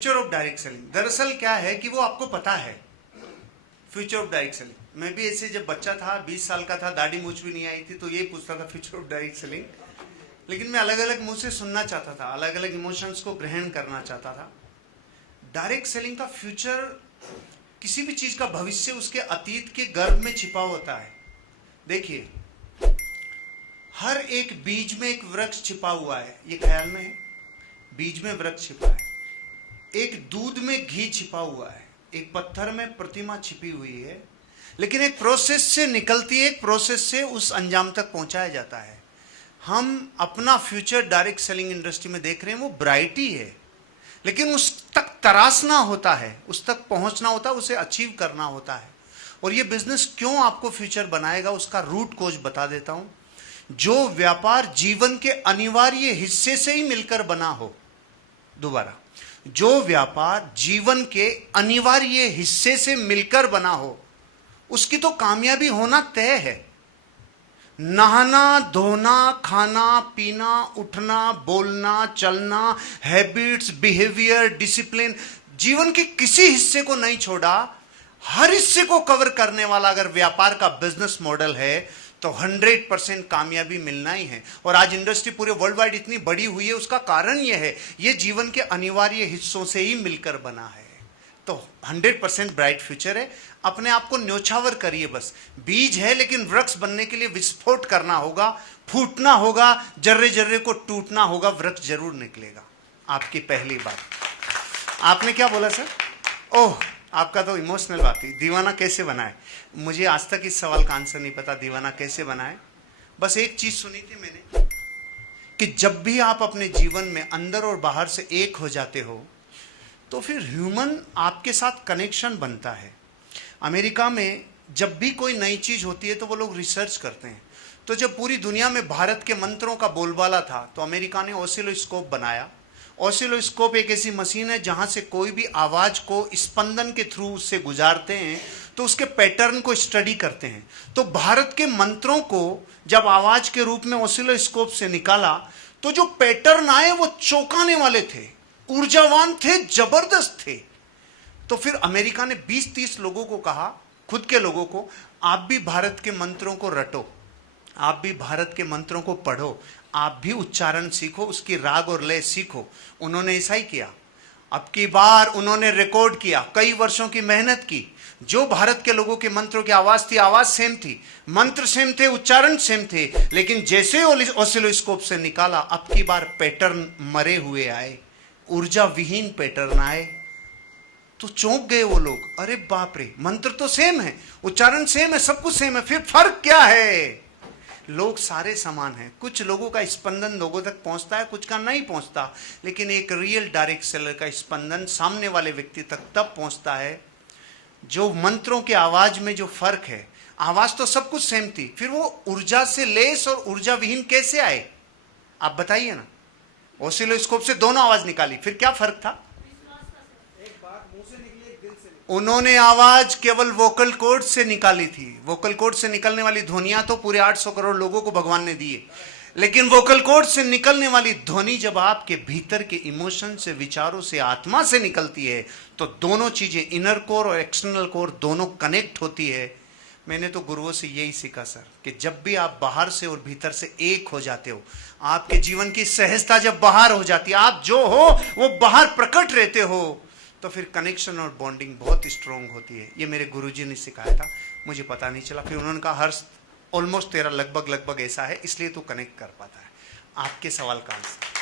Future of direct selling दरअसल क्या है कि वो आपको पता है फ्यूचर ऑफ डायरेक्ट सेलिंग। मैं भी ऐसे जब बच्चा था 20 साल का था, दाढ़ी मूछ भी नहीं आई थी, तो यही पूछता था फ्यूचर ऑफ डायरेक्ट सेलिंग। लेकिन मैं अलग अलग मुंह से सुनना चाहता था, अलग अलग इमोशंस को ग्रहण करना चाहता था। डायरेक्ट सेलिंग का फ्यूचर किसी भी चीज का भविष्य उसके अतीत के गर्भ में छिपा होता है। देखिए, हर एक बीज में एक वृक्ष छिपा हुआ है, ये ख्याल में है। बीज में वृक्ष छिपा है, एक दूध में घी छिपा हुआ है, एक पत्थर में प्रतिमा छिपी हुई है। लेकिन एक प्रोसेस से निकलती है, एक प्रोसेस से उस अंजाम तक पहुंचाया जाता है। हम अपना फ्यूचर डायरेक्ट सेलिंग इंडस्ट्री में देख रहे हैं, वो ब्राइट ही है, लेकिन उस तक तरासना होता है, उस तक पहुंचना होता है, उसे अचीव करना होता है। और ये बिजनेस क्यों आपको फ्यूचर बनाएगा, उसका रूट कोज बता देता हूं। जो व्यापार जीवन के अनिवार्य हिस्से से ही मिलकर बना हो, दोबारा, जो व्यापार जीवन के अनिवार्य हिस्से से मिलकर बना हो, उसकी तो कामयाबी होना तय है। नहाना, धोना, खाना, पीना, उठना, बोलना, चलना, हैबिट्स, बिहेवियर, डिसिप्लिन, जीवन के किसी हिस्से को नहीं छोड़ा, हर हिस्से को कवर करने वाला अगर व्यापार का बिजनेस मॉडल है तो 100% कामयाबी मिलना ही है। और आज इंडस्ट्री पूरे वर्ल्ड वाइड इतनी बड़ी हुई है, उसका कारण यह है, यह जीवन के अनिवार्य हिस्सों से ही मिलकर बना है। तो 100% ब्राइट फ्यूचर है। अपने आप को न्योछावर करिए, बस बीज है, लेकिन वृक्ष बनने के लिए विस्फोट करना होगा, फूटना होगा, जर्रे जर्रे को टूटना होगा, वृक्ष जरूर निकलेगा। आपकी पहली बात। आपने क्या बोला सर? ओह, आपका तो इमोशनल बात थी, दीवाना कैसे बनाए। मुझे आज तक इस सवाल का आंसर नहीं पता, दीवाना कैसे बनाए। बस एक चीज सुनी थी मैंने कि जब भी आप अपने जीवन में अंदर और बाहर से एक हो जाते हो तो फिर ह्यूमन आपके साथ कनेक्शन बनता है। अमेरिका में जब भी कोई नई चीज होती है तो वो लोग रिसर्च करते हैं। तो जब पूरी दुनिया में भारत के मंत्रों का बोलबाला था तो अमेरिका ने ऑसिलोस्कोप बनाया। ऑसिलोस्कोप एक ऐसी मशीन है जहां से कोई भी आवाज को स्पंदन के थ्रू उससे गुजारते हैं तो उसके पैटर्न को स्टडी करते हैं। तो भारत के मंत्रों को जब आवाज के रूप में ऑसिलोस्कोप से निकाला तो जो पैटर्न आए वो चौंकाने वाले थे, ऊर्जावान थे, जबरदस्त थे। तो फिर अमेरिका ने 20-30 लोगों को कहा, खुद के लोगों को, आप भी भारत के मंत्रों को रटो, आप भी भारत के मंत्रों को पढ़ो, आप भी उच्चारण सीखो, उसकी राग और लय सीखो। उन्होंने ऐसा ही किया। अब की बार उन्होंने रिकॉर्ड किया, कई वर्षों की मेहनत की। जो भारत के लोगों के मंत्रों की आवाज थी, आवाज सेम थी, मंत्र सेम थे, उच्चारण सेम थे, लेकिन जैसे ऑसिलोस्कोप से निकाला, अब की बार पैटर्न मरे हुए आए, ऊर्जा विहीन पैटर्न आए। तो चौंक गए वो लोग, अरे बाप रे, मंत्र तो सेम है, उच्चारण सेम है, सब कुछ सेम है, फिर फर्क क्या है? लोग सारे समान हैं। कुछ लोगों का स्पंदन लोगों तक पहुंचता है, कुछ का नहीं पहुंचता, लेकिन एक रियल डायरेक्ट सेलर का स्पंदन सामने वाले व्यक्ति तक तब पहुंचता है जो मंत्रों के आवाज में जो फर्क है। आवाज तो सब कुछ सेम थी, फिर वो ऊर्जा से लेस और ऊर्जा विहीन कैसे आए, आप बताइए ना। ऑसिलोस्कोप से दोनों आवाज निकाली, फिर क्या फर्क था? उन्होंने आवाज केवल वोकल कॉर्ड से निकाली थी। वोकल कॉर्ड से निकलने वाली ध्वनियां तो पूरे 800 करोड़ लोगों को भगवान ने दिए, लेकिन वोकल कॉर्ड से निकलने वाली ध्वनि जब आपके भीतर के इमोशन से, विचारों से, आत्मा से निकलती है तो दोनों चीजें, इनर कोर और एक्सटर्नल कोर, दोनों कनेक्ट होती है। मैंने तो गुरुओं से यही सीखा सर, कि जब भी आप बाहर से और भीतर से एक हो जाते हो, आपके जीवन की सहजता जब बाहर हो जाती है, आप जो हो वो बाहर प्रकट रहते हो, तो फिर कनेक्शन और बॉन्डिंग बहुत स्ट्रोंग होती है। ये मेरे गुरुजी ने सिखाया था, मुझे पता नहीं चला। फिर उन्होंने कहा, हर्ष ऑलमोस्ट तेरा लगभग ऐसा है, इसलिए तू कनेक्ट कर पाता है। आपके सवाल का आंसर